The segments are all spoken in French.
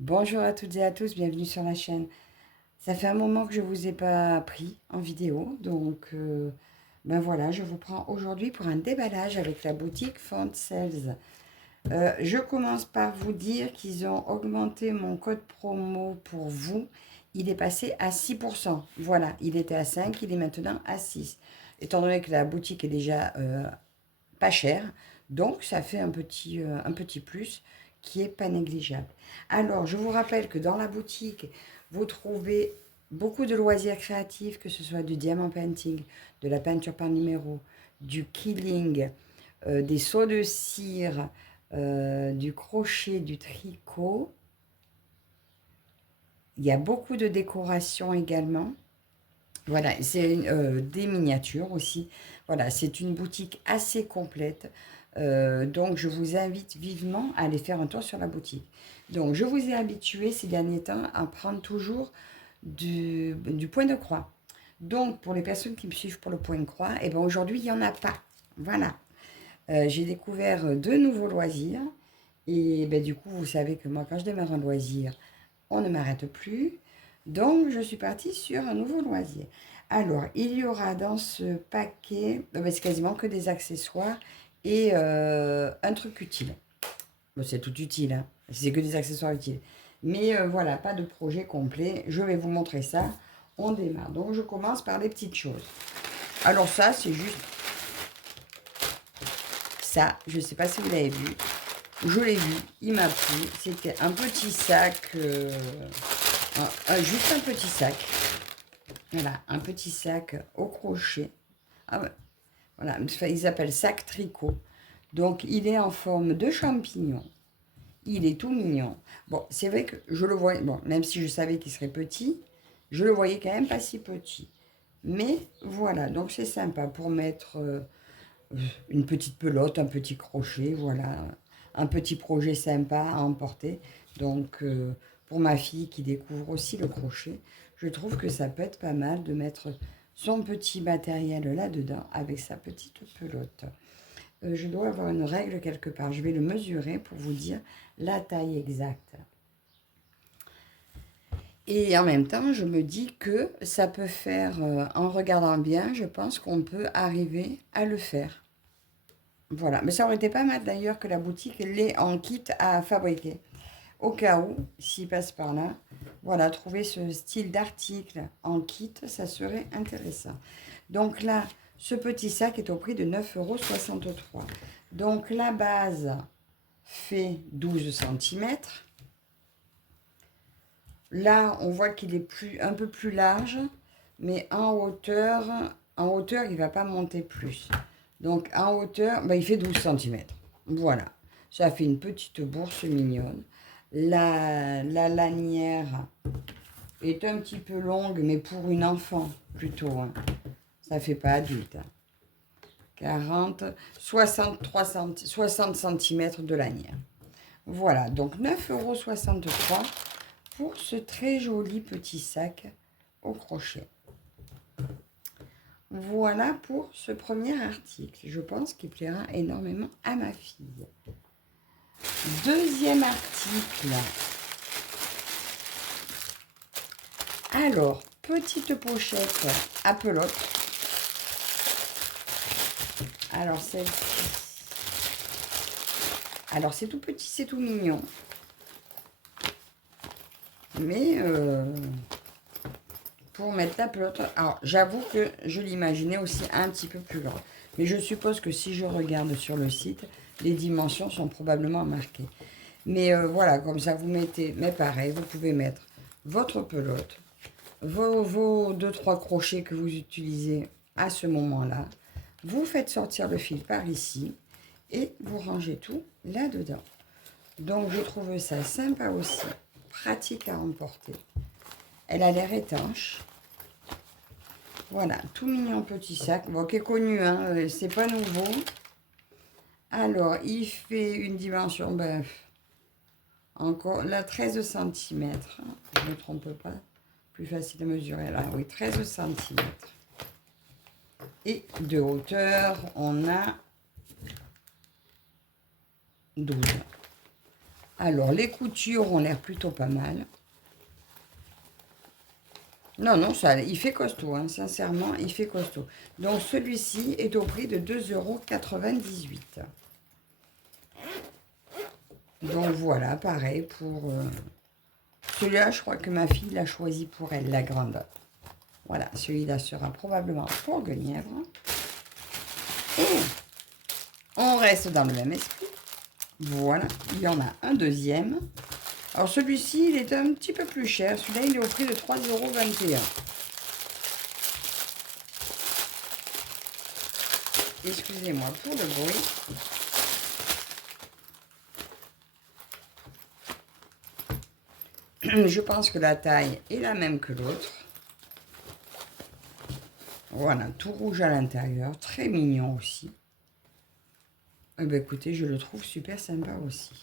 Bonjour à toutes et à tous, bienvenue sur la chaîne. Ça fait un moment que je ne vous ai pas pris en vidéo, donc ben voilà, je vous prends aujourd'hui pour un déballage avec la boutique Font Sales. Je commence par vous dire qu'ils ont augmenté mon code promo pour vous. Il est passé à 6%. Voilà, il était à 5, il est maintenant à 6. Étant donné que la boutique est déjà pas cher, donc ça fait un petit plus qui est pas négligeable. Alors, je vous rappelle que dans la boutique, vous trouvez beaucoup de loisirs créatifs, que ce soit du diamant painting, de la peinture par numéro, du quilling, des seaux de cire, du crochet, du tricot. Il y a beaucoup de décorations également. Voilà, c'est des miniatures aussi. Voilà, c'est une boutique assez complète. Donc, je vous invite vivement à aller faire un tour sur la boutique. Donc, je vous ai habitué ces derniers temps à prendre toujours du point de croix. Donc, pour les personnes qui me suivent pour le point de croix, eh ben, aujourd'hui, il n'y en a pas. Voilà. J'ai découvert deux nouveaux loisirs. Et ben, du coup, vous savez que moi, quand je démarre un loisir, on ne m'arrête plus. Donc, je suis partie sur un nouveau loisir. Alors, il y aura dans ce paquet, c'est quasiment que des accessoires et un truc utile. Bon, c'est tout utile, hein. C'est que des accessoires utiles. Mais voilà, pas de projet complet. Je vais vous montrer ça. On démarre. Donc, je commence par les petites choses. Alors ça, c'est juste ça. Je ne sais pas si vous l'avez vu. Je l'ai vu. Il m'a plu. C'était un petit sac. Juste un petit sac. Voilà, un petit sac au crochet. Ah ouais, voilà, ils appellent sac tricot. Donc, il est en forme de champignon. Il est tout mignon. Bon, c'est vrai que je le voyais, bon, même si je savais qu'il serait petit, je le voyais quand même pas si petit. Mais voilà, donc c'est sympa pour mettre une petite pelote, un petit crochet, voilà. Un petit projet sympa à emporter. Donc, pour ma fille qui découvre aussi le crochet, je trouve que ça peut être pas mal de mettre son petit matériel là-dedans avec sa petite pelote. Je dois avoir une règle quelque part. Je vais le mesurer pour vous dire la taille exacte. Et en même temps, je me dis que ça peut faire, en regardant bien, je pense qu'on peut arriver à le faire. Voilà, mais ça aurait été pas mal d'ailleurs que la boutique l'ait en kit à fabriquer. Au cas où, s'il passe par là, voilà, trouver ce style d'article en kit, ça serait intéressant. Donc là, ce petit sac est au prix de 9,63 €. Donc la base fait 12 centimètres. Là, on voit qu'il est un peu plus large, mais en hauteur, il ne va pas monter plus. Donc en hauteur, il fait 12 centimètres. Voilà, ça fait une petite bourse mignonne. La lanière est un petit peu longue, mais pour une enfant plutôt, hein. Ça fait pas adulte, hein. 40, 63 60 cm de lanière. Voilà, donc 9,63 € pour ce très joli petit sac au crochet. Voilà pour ce premier article. Je pense qu'il plaira énormément à ma fille. Deuxième article. Alors, petite pochette à pelote. Alors, celle-ci. Alors, c'est tout petit, c'est tout mignon. Mais pour mettre la pelote. Alors, j'avoue que je l'imaginais aussi un petit peu plus grand. Mais je suppose que si je regarde sur le site, les dimensions sont probablement marquées. Mais voilà, comme ça, vous mettez. Mais pareil, vous pouvez mettre votre pelote, vos 2-3 crochets que vous utilisez à ce moment-là. Vous faites sortir le fil par ici et vous rangez tout là-dedans. Donc, je trouve ça sympa aussi, pratique à emporter. Elle a l'air étanche. Voilà, tout mignon petit sac. Bon, qui est connu, hein, c'est pas nouveau. Alors, il fait une dimension, encore, là, 13 centimètres. Je ne me trompe pas. Plus facile à mesurer, là, oui, 13 centimètres. Et de hauteur, on a 12. Alors, les coutures ont l'air plutôt pas mal. Non, non, ça, il fait costaud, hein, sincèrement, il fait costaud. Donc, celui-ci est au prix de 2,98 €. Donc, voilà, pareil pour... celui-là, je crois que ma fille l'a choisi pour elle, la grande. Voilà, celui-là sera probablement pour Guenièvre. Et on reste dans le même esprit. Voilà, il y en a un deuxième. Alors, celui-ci, il est un petit peu plus cher. Celui-là, il est au prix de 3,21 €. Excusez-moi pour le bruit. Je pense que la taille est la même que l'autre. Voilà, tout rouge à l'intérieur. Très mignon aussi. Eh bien, écoutez, je le trouve super sympa aussi.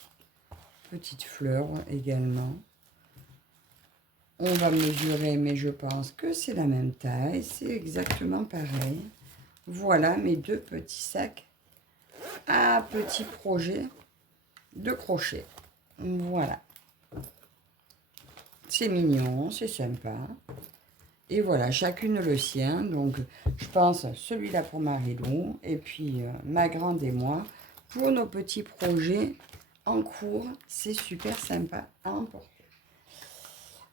Petite fleur également. On va mesurer, mais je pense que c'est la même taille. C'est exactement pareil. Voilà mes deux petits sacs à petits projets de crochet. Voilà. C'est mignon, c'est sympa. Et voilà, chacune le sien. Donc, je pense celui-là pour Marie-Lou. Et puis, ma grande et moi, pour nos petits projets en cours. C'est super sympa à emporter.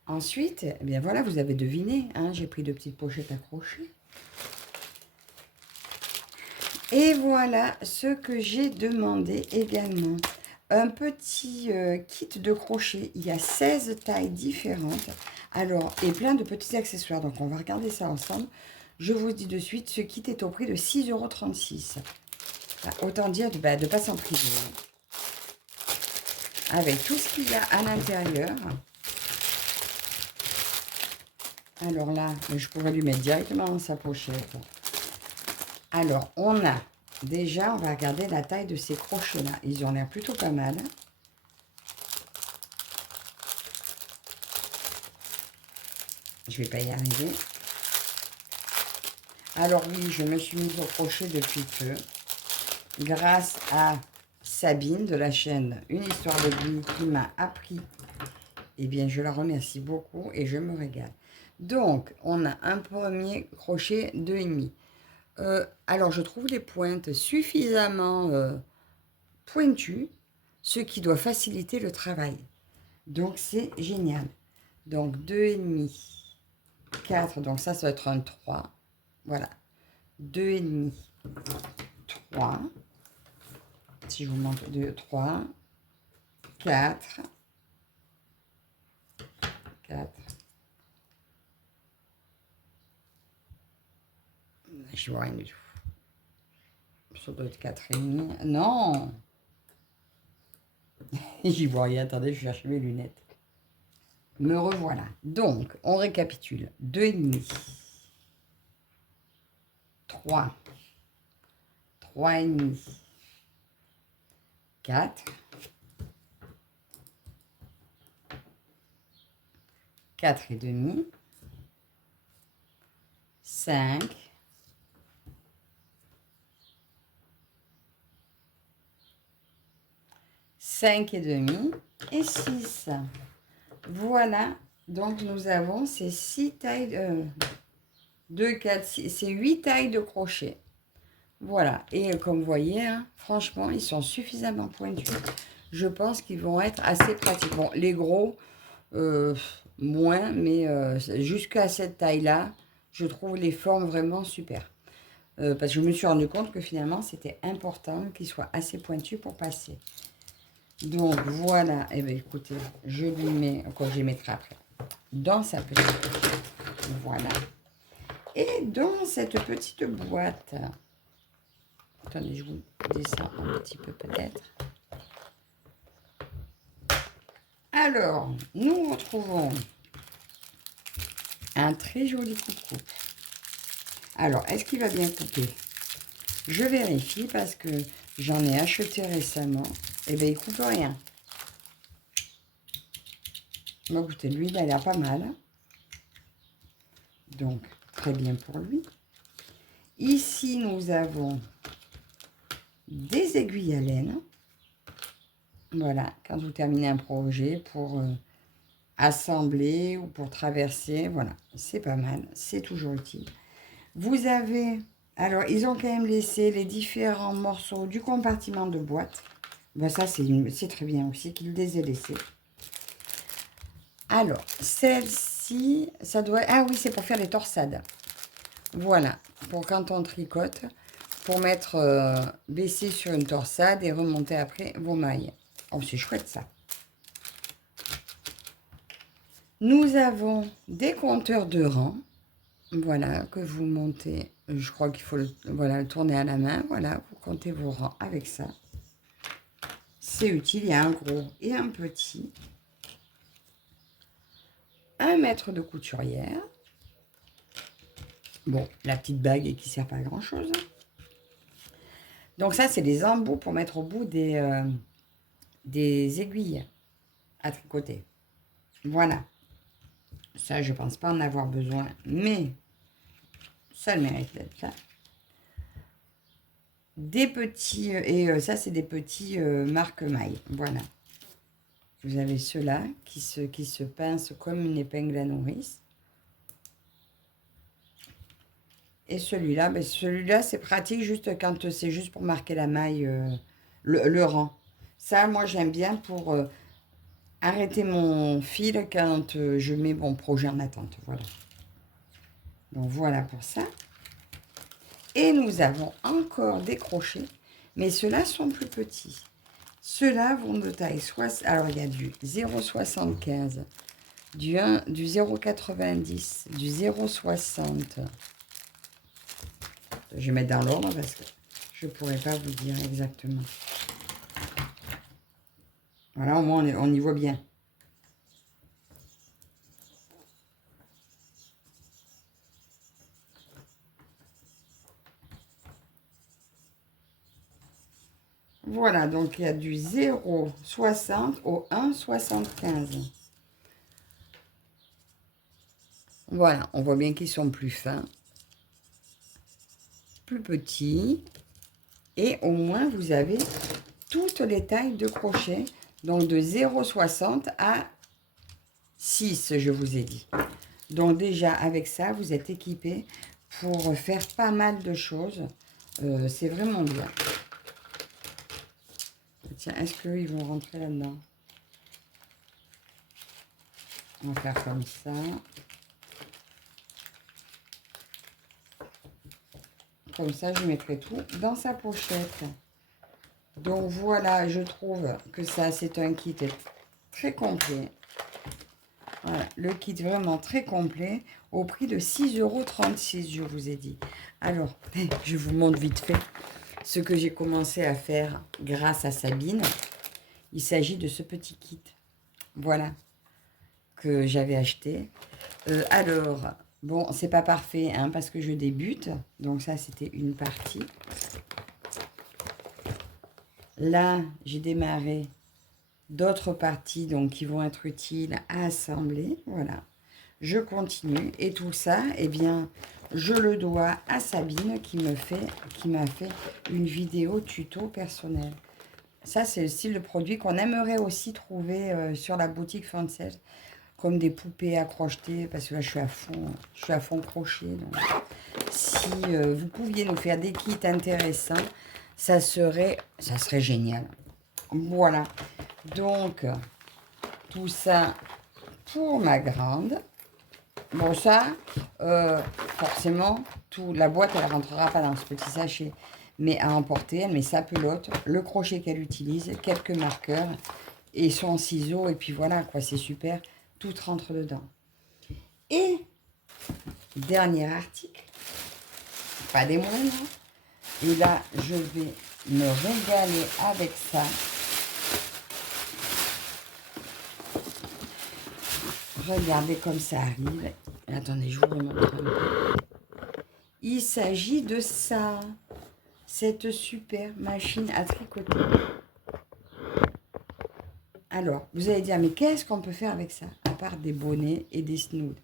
Ensuite, eh bien voilà, vous avez deviné. Hein, j'ai pris deux petites pochettes à crochet. Et voilà ce que j'ai demandé également. Un petit kit de crochet. Il y a 16 tailles différentes. Alors, et plein de petits accessoires. Donc, on va regarder ça ensemble. Je vous dis de suite, ce kit est au prix de 6,36 €. Autant dire de ne pas s'en priver. Avec tout ce qu'il y a à l'intérieur. Alors là, je pourrais lui mettre directement dans sa pochette. Alors, on a... Déjà, on va regarder la taille de ces crochets-là. Ils ont l'air plutôt pas mal. Je vais pas y arriver. Alors oui, je me suis mise au crochet depuis peu. Grâce à Sabine de la chaîne Une Histoire de Glee qui m'a appris. Eh bien, je la remercie beaucoup et je me régale. Donc, on a un premier crochet 2,5. Alors, je trouve les pointes suffisamment pointues, ce qui doit faciliter le travail. Donc, c'est génial. Donc, 2,5, 4, donc ça va être un 3. Voilà. 2,5, 3. Si je vous montre 2, 3, 4, 4. Je vois rien du tout. Ça doit être 4,5. Non! J'y vois rien. Attendez, je cherche mes lunettes. Me revoilà. Donc, on récapitule. 2,5. 3. 3,5. 4. 4,5. 5. 5,5 et 6. Voilà, donc nous avons ces 6 tailles, 2, 4, 6, c'est 8 tailles de crochet. Voilà, et comme vous voyez, hein, franchement, ils sont suffisamment pointus. Je pense qu'ils vont être assez pratiques. Bon, les gros, moins, mais jusqu'à cette taille-là, je trouve les formes vraiment super. Parce que je me suis rendu compte que finalement, c'était important qu'ils soient assez pointus pour passer. Donc voilà, et bien écoutez, je lui mets, quoi, je les mettrai après, dans sa petite pochette. Voilà. Et dans cette petite boîte, attendez, je vous descends un petit peu peut-être. Alors, nous retrouvons un très joli coupe-coupe. Alors, est-ce qu'il va bien couper? Je vérifie parce que j'en ai acheté récemment. Et bien, il coupe rien. Bon, écoutez, lui, il a l'air pas mal. Donc, très bien pour lui. Ici, nous avons des aiguilles à laine. Voilà, quand vous terminez un projet pour assembler ou pour traverser, voilà, c'est pas mal, c'est toujours utile. Vous avez, alors ils ont quand même laissé les différents morceaux du compartiment de boîte. Ben, ça, c'est très bien aussi qu'ils les aient laissés. Alors, celle-ci, ça doit... Ah oui, c'est pour faire les torsades. Voilà, pour quand on tricote, pour mettre baisser sur une torsade et remonter après vos mailles. Oh, c'est chouette ça. Nous avons des compteurs de rang. Voilà, que vous montez. Je crois qu'il faut le tourner à la main. Voilà, vous comptez vos rangs avec ça. C'est utile, il y a un gros et un petit. Un mètre de couturière. Bon, la petite bague qui ne sert pas à grand chose. Donc ça, c'est des embouts pour mettre au bout des aiguilles à tricoter. Voilà. Ça, je ne pense pas en avoir besoin, mais ça le mérite d'être là. Des petits, ça, c'est des petits marque-mailles. Voilà. Vous avez ceux-là qui se pincent comme une épingle à nourrice. Et celui-là, ben celui-là, c'est pratique juste quand c'est juste pour marquer la maille, le rang. Ça, moi, j'aime bien pour arrêter mon fil quand je mets mon projet en attente. Voilà. Donc, voilà pour ça. Et nous avons encore des crochets, mais ceux-là sont plus petits. Ceux-là vont de taille 60. Alors, il y a du 0,75, du 0,90, du 0,60. Je vais mettre dans l'ordre parce que je ne pourrais pas vous dire exactement. Voilà, au moins on y voit bien. Voilà, donc il y a du 0,60 au 1,75. Voilà, on voit bien qu'ils sont plus fins, plus petits. Et au moins, vous avez toutes les tailles de crochet. Donc de 0,60 à 6, je vous ai dit. Donc déjà, avec ça, vous êtes équipé pour faire pas mal de choses. C'est vraiment bien. Tiens, est-ce qu'ils vont rentrer là-dedans? On va faire comme ça. Comme ça, je mettrai tout dans sa pochette. Donc voilà, je trouve que ça, c'est un kit très complet. Voilà, le kit vraiment très complet au prix de 6,36 €, je vous ai dit. Alors, je vous montre vite fait ce que j'ai commencé à faire grâce à Sabine. Il s'agit de ce petit kit. Voilà, que j'avais acheté. Alors, bon, c'est pas parfait, hein, parce que je débute. Donc ça, c'était une partie. Là, j'ai démarré d'autres parties donc qui vont être utiles à assembler. Voilà, je continue. Et tout ça, eh bien, je le dois à Sabine qui m'a fait une vidéo tuto personnelle. Ça, c'est le style de produit qu'on aimerait aussi trouver sur la boutique française, comme des poupées à crocheter, parce que là, je suis à fond crochet. Donc, si vous pouviez nous faire des kits intéressants, ça serait génial. Voilà. Donc, tout ça pour ma grande. Bon, ça, forcément, la boîte, elle ne rentrera pas dans ce petit sachet. Mais à emporter, elle met sa pelote, le crochet qu'elle utilise, quelques marqueurs et son ciseau. Et puis voilà, quoi, c'est super. Tout rentre dedans. Et, dernier article, pas des moindres. Et là, je vais me régaler avec ça. Regardez comme ça arrive. Attendez, je vous remontre un peu. Il s'agit de ça. Cette super machine à tricoter. Alors, vous allez dire, mais qu'est-ce qu'on peut faire avec ça? À part des bonnets et des snoods.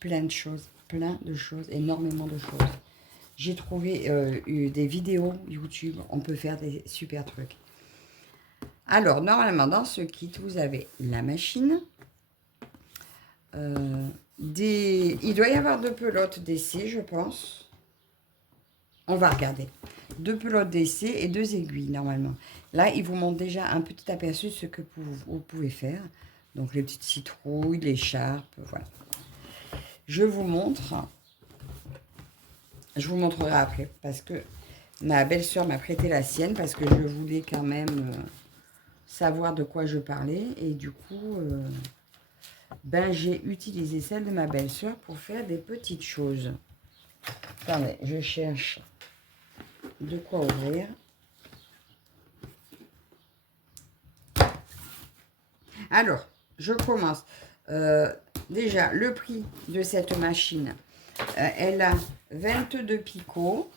Plein de choses, énormément de choses. J'ai trouvé des vidéos YouTube, on peut faire des super trucs. Alors, normalement, dans ce kit, vous avez la machine. Il doit y avoir 2 pelotes d'essai, je pense. On va regarder. 2 pelotes d'essai et 2 aiguilles, normalement. Là, il vous montre déjà un petit aperçu de ce que vous pouvez faire. Donc, les petites citrouilles, l'écharpe, voilà. Je vous montre. Je vous montrerai après, parce que ma belle-sœur m'a prêté la sienne, parce que je voulais quand même savoir de quoi je parlais. Et du coup, ben, j'ai utilisé celle de ma belle-sœur pour faire des petites choses. Attendez, je cherche de quoi ouvrir. Alors, je commence. Déjà, le prix de cette machine, elle a 22 picots,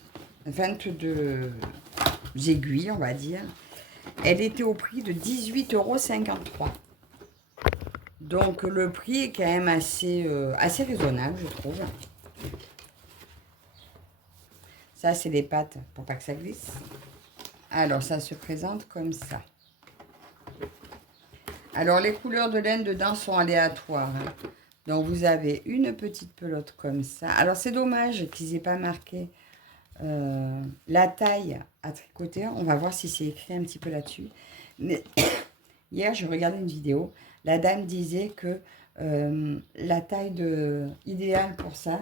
22 aiguilles, on va dire. Elle était au prix de 18,53 €. Donc, le prix est quand même assez raisonnable, je trouve. Ça, c'est les pattes pour pas que ça glisse. Alors, ça se présente comme ça. Alors, les couleurs de laine dedans sont aléatoires. Donc, vous avez une petite pelote comme ça. Alors, c'est dommage qu'ils n'aient pas marqué la taille à tricoter. On va voir si c'est écrit un petit peu là-dessus. Mais hier, je regardais une vidéo. La dame disait que la taille idéale pour ça,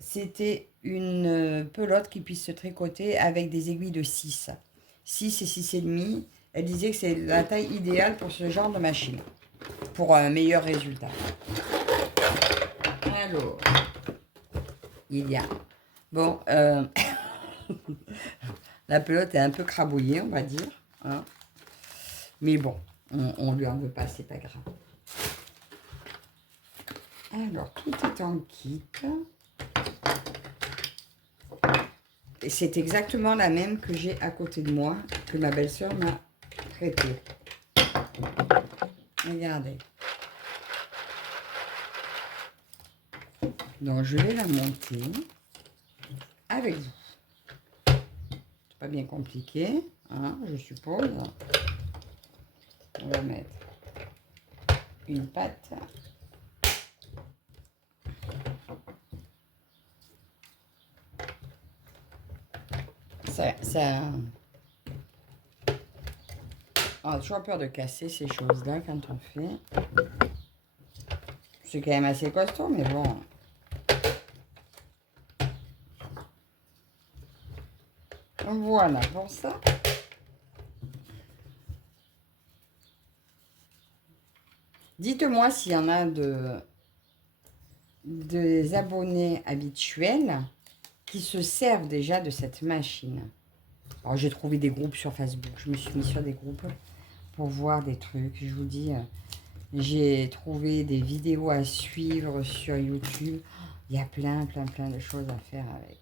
c'était une pelote qui puisse se tricoter avec des aiguilles de 6. 6 et 6,5. Elle disait que c'est la taille idéale pour ce genre de machine, pour un meilleur résultat. Alors, il y a... Bon, la pelote est un peu crabouillée, on va dire. Hein. Mais bon, on lui en veut pas, c'est pas grave. Alors, tout est en kit. Et c'est exactement la même que j'ai à côté de moi, que ma belle-sœur m'a prêtée. Regardez. Donc, je vais la monter avec vous. C'est pas bien compliqué, hein, je suppose. On va mettre une patte. On a toujours peur de casser ces choses-là quand on fait. C'est quand même assez costaud, mais bon. Voilà, pour ça. Dites-moi s'il y en a des abonnés habituels qui se servent déjà de cette machine. Alors, j'ai trouvé des groupes sur Facebook. Je me suis mis sur des groupes pour voir des trucs. Je vous dis, j'ai trouvé des vidéos à suivre sur YouTube. Il y a plein de choses à faire avec.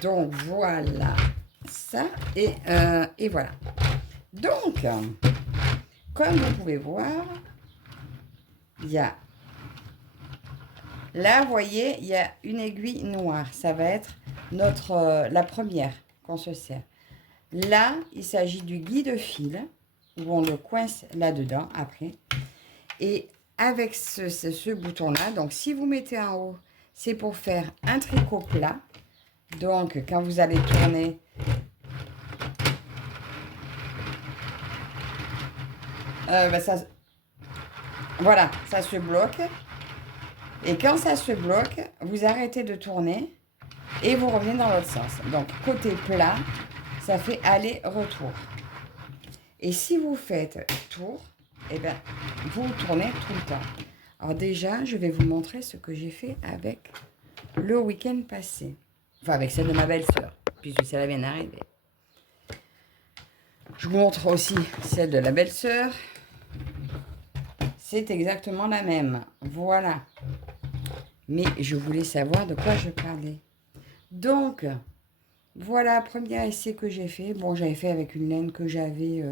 Donc, voilà ça. Et voilà. Donc, comme vous pouvez voir, il y a... Là, vous voyez, il y a une aiguille noire. Ça va être la première qu'on se sert. Là, il s'agit du guide-fil, où on le coince là-dedans après. Et avec ce bouton-là, donc si vous mettez en haut, c'est pour faire un tricot plat. Donc, quand vous allez tourner, voilà, ça se bloque. Et quand ça se bloque, vous arrêtez de tourner et vous revenez dans l'autre sens. Donc, côté plat, ça fait aller-retour. Et si vous faites tour, eh bien, vous tournez tout le temps. Alors déjà, je vais vous montrer ce que j'ai fait avec le week-end passé. Enfin, avec celle de ma belle-sœur, puisque celle-là vient d'arriver. Je vous montre aussi celle de la belle-sœur. C'est exactement la même. Voilà. Mais je voulais savoir de quoi je parlais. Donc, voilà, premier essai que j'ai fait. Bon, j'avais fait avec une laine que j'avais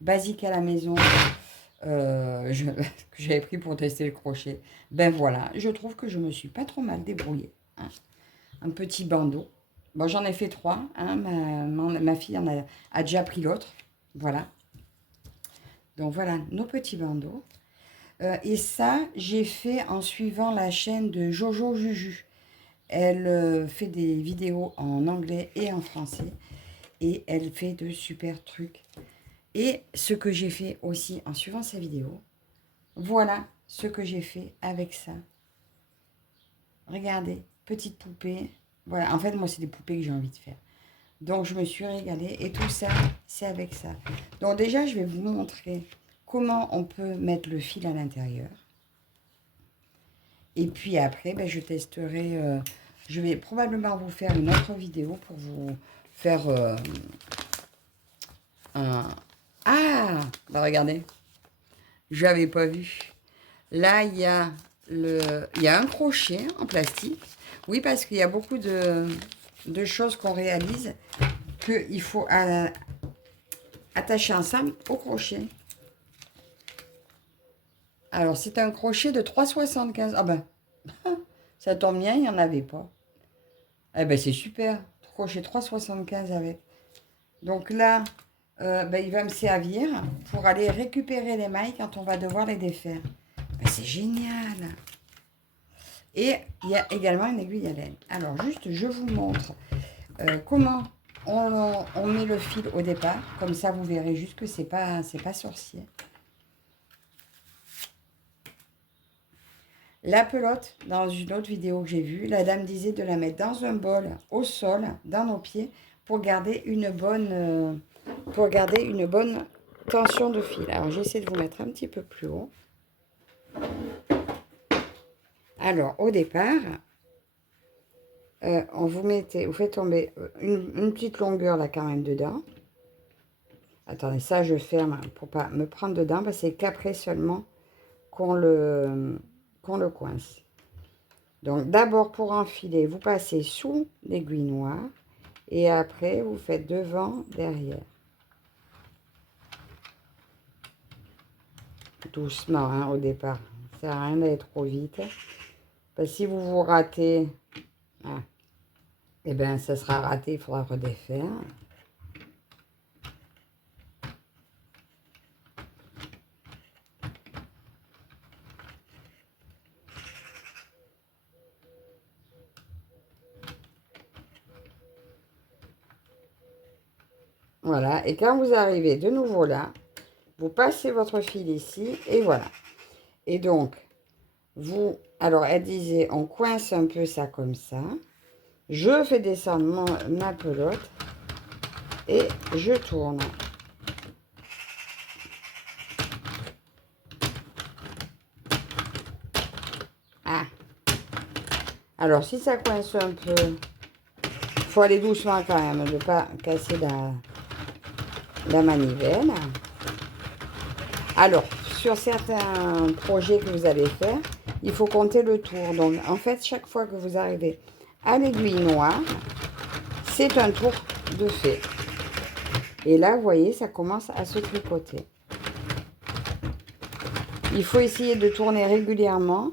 basique à la maison. Que j'avais pris pour tester le crochet. Ben voilà, je trouve que je me suis pas trop mal débrouillée. Hein. Un petit bandeau. Bon, j'en ai fait 3. Hein. Ma fille a déjà pris l'autre. Voilà. Donc voilà, nos petits bandeaux. Et ça, j'ai fait en suivant la chaîne de Jojo Juju. Elle fait des vidéos en anglais et en français. Et elle fait de super trucs. Et ce que j'ai fait aussi en suivant sa vidéo, voilà ce que j'ai fait avec ça. Regardez, petite poupée. Voilà, en fait, moi, c'est des poupées que j'ai envie de faire. Donc, je me suis régalée. Et tout ça, c'est avec ça. Donc, déjà, je vais vous montrer comment on peut mettre le fil à l'intérieur. Et puis après, ben, je testerai. Je vais probablement vous faire une autre vidéo pour vous faire un... Ah, bah regardez, je n'avais pas vu. Là, il y a un crochet en plastique. Oui, parce qu'il y a beaucoup de choses qu'on réalise qu'il faut attacher ensemble au crochet. Alors, c'est un crochet de 3,75. Ah ben, ça tombe bien, il n'y en avait pas. Eh ben, c'est super. Crochet 3,75 avec. Donc là, ben, il va me servir pour aller récupérer les mailles quand on va devoir les défaire. Ben, c'est génial. Et il y a également une aiguille à laine. Alors, juste, je vous montre comment on met le fil au départ. Comme ça, vous verrez juste que c'est pas sorcier. La pelote, dans une autre vidéo que j'ai vue, la dame disait de la mettre dans un bol, au sol, dans nos pieds, pour garder une bonne tension de fil. Alors, j'essaie de vous mettre un petit peu plus haut. Alors, au départ, vous faites tomber une petite longueur là quand même dedans. Attendez, ça je ferme pour pas me prendre dedans, parce que c'est qu'après seulement qu'on le coince. Donc d'abord pour enfiler, vous passez sous l'aiguille noire et après vous faites devant, derrière. Doucement hein, au départ, ça sert à rien d'aller trop vite. Parce que si vous vous ratez, ah, eh bien ça sera raté, il faudra redéfaire. Voilà, et quand vous arrivez de nouveau là, vous passez votre fil ici, et voilà. Et donc, alors elle disait, on coince un peu ça comme ça. Je fais descendre ma pelote, et je tourne. Ah. Alors, si ça coince un peu, il faut aller doucement quand même, de ne pas casser la manivelle. Alors, sur certains projets que vous allez faire, il faut compter le tour. Donc, en fait, chaque fois que vous arrivez à l'aiguille noire, c'est un tour de fait. Et là, vous voyez, ça commence à se tricoter. Il faut essayer de tourner régulièrement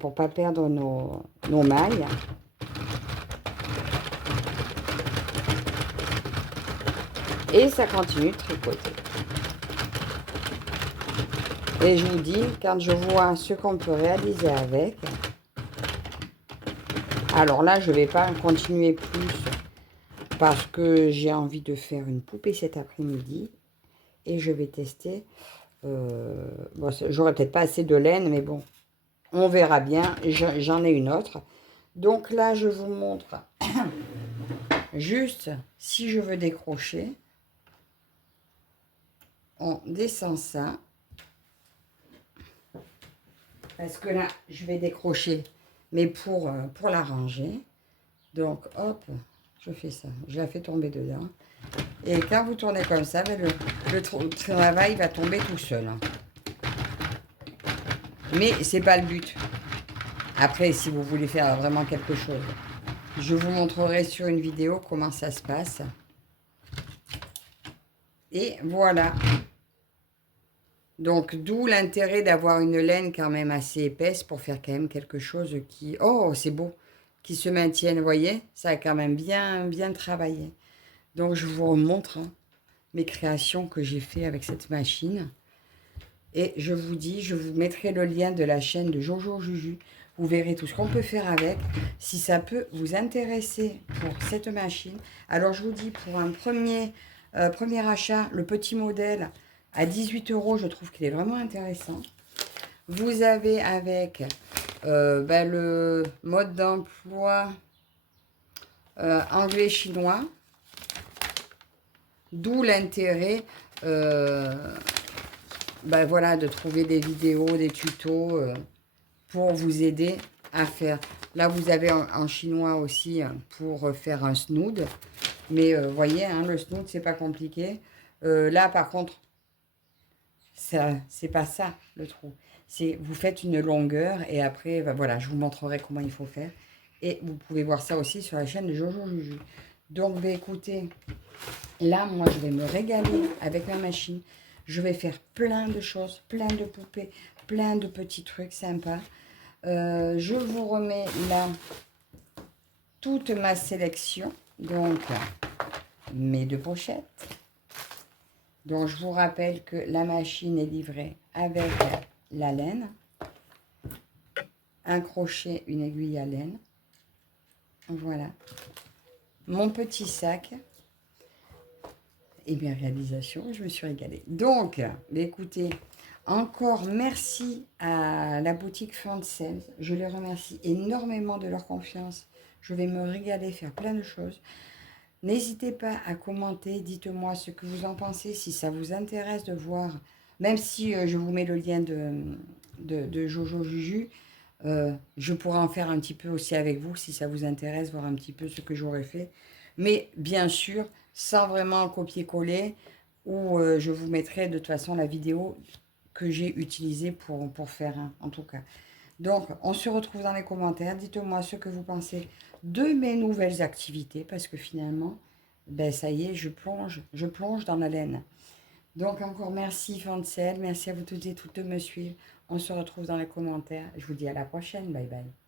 pour ne pas perdre nos mailles. Et ça continue de tricoter. Et je vous dis, quand je vois ce qu'on peut réaliser avec, alors là, je ne vais pas continuer plus parce que j'ai envie de faire une poupée cet après-midi. Et je vais tester. Bon, j'aurai peut-être pas assez de laine, mais bon, on verra bien. J'en ai une autre. Donc là, je vous montre juste si je veux décrocher. On descend ça. Parce que là, je vais décrocher, mais pour la ranger. Donc, hop, je fais ça. Je la fais tomber dedans. Et quand vous tournez comme ça, ben, le travail va tomber tout seul. Mais c'est pas le but. Après, si vous voulez faire vraiment quelque chose, je vous montrerai sur une vidéo comment ça se passe. Et voilà. Donc, d'où l'intérêt d'avoir une laine quand même assez épaisse pour faire quand même quelque chose qui... Oh, c'est beau! Qui se maintienne, vous voyez? Ça a quand même bien travaillé. Donc, je vous remontre hein, mes créations que j'ai fait avec cette machine. Et je vous dis, je vous mettrai le lien de la chaîne de Jojo Juju. Vous verrez tout ce qu'on peut faire avec. Si ça peut vous intéresser pour cette machine. Alors, je vous dis, pour un premier achat, le petit modèle à 18 €, je trouve qu'il est vraiment intéressant. Vous avez avec le mode d'emploi anglais-chinois. D'où l'intérêt voilà, de trouver des vidéos, des tutos pour vous aider à faire. Là, vous avez en chinois aussi pour faire un snood. Mais voyez, hein, le snood, c'est pas compliqué. Là, par contre, c'est pas ça, le trou. C'est vous faites une longueur et après, voilà, je vous montrerai comment il faut faire. Et vous pouvez voir ça aussi sur la chaîne de Jojo Juju. Donc, écoutez, là, moi, je vais me régaler avec ma machine. Je vais faire plein de choses, plein de poupées, plein de petits trucs sympas. Je vous remets là toute ma sélection. Donc, mes 2 pochettes. Donc, je vous rappelle que la machine est livrée avec la laine, un crochet, une aiguille à laine. Voilà. Mon petit sac. Et bien, réalisation, je me suis régalée. Donc, écoutez, encore merci à la boutique Fansels. Je les remercie énormément de leur confiance. Je vais me régaler, faire plein de choses. N'hésitez pas à commenter, dites-moi ce que vous en pensez, si ça vous intéresse de voir, même si je vous mets le lien de Jojo Juju, je pourrais en faire un petit peu aussi avec vous, si ça vous intéresse, voir un petit peu ce que j'aurais fait. Mais bien sûr, sans vraiment copier-coller, ou je vous mettrai de toute façon la vidéo que j'ai utilisée pour faire un, en tout cas. Donc, on se retrouve dans les commentaires. Dites-moi ce que vous pensez de mes nouvelles activités, parce que finalement, ben ça y est, je plonge dans la laine. Donc, encore merci Fansel, merci à vous toutes et toutes de me suivre. On se retrouve dans les commentaires. Je vous dis à la prochaine. Bye bye.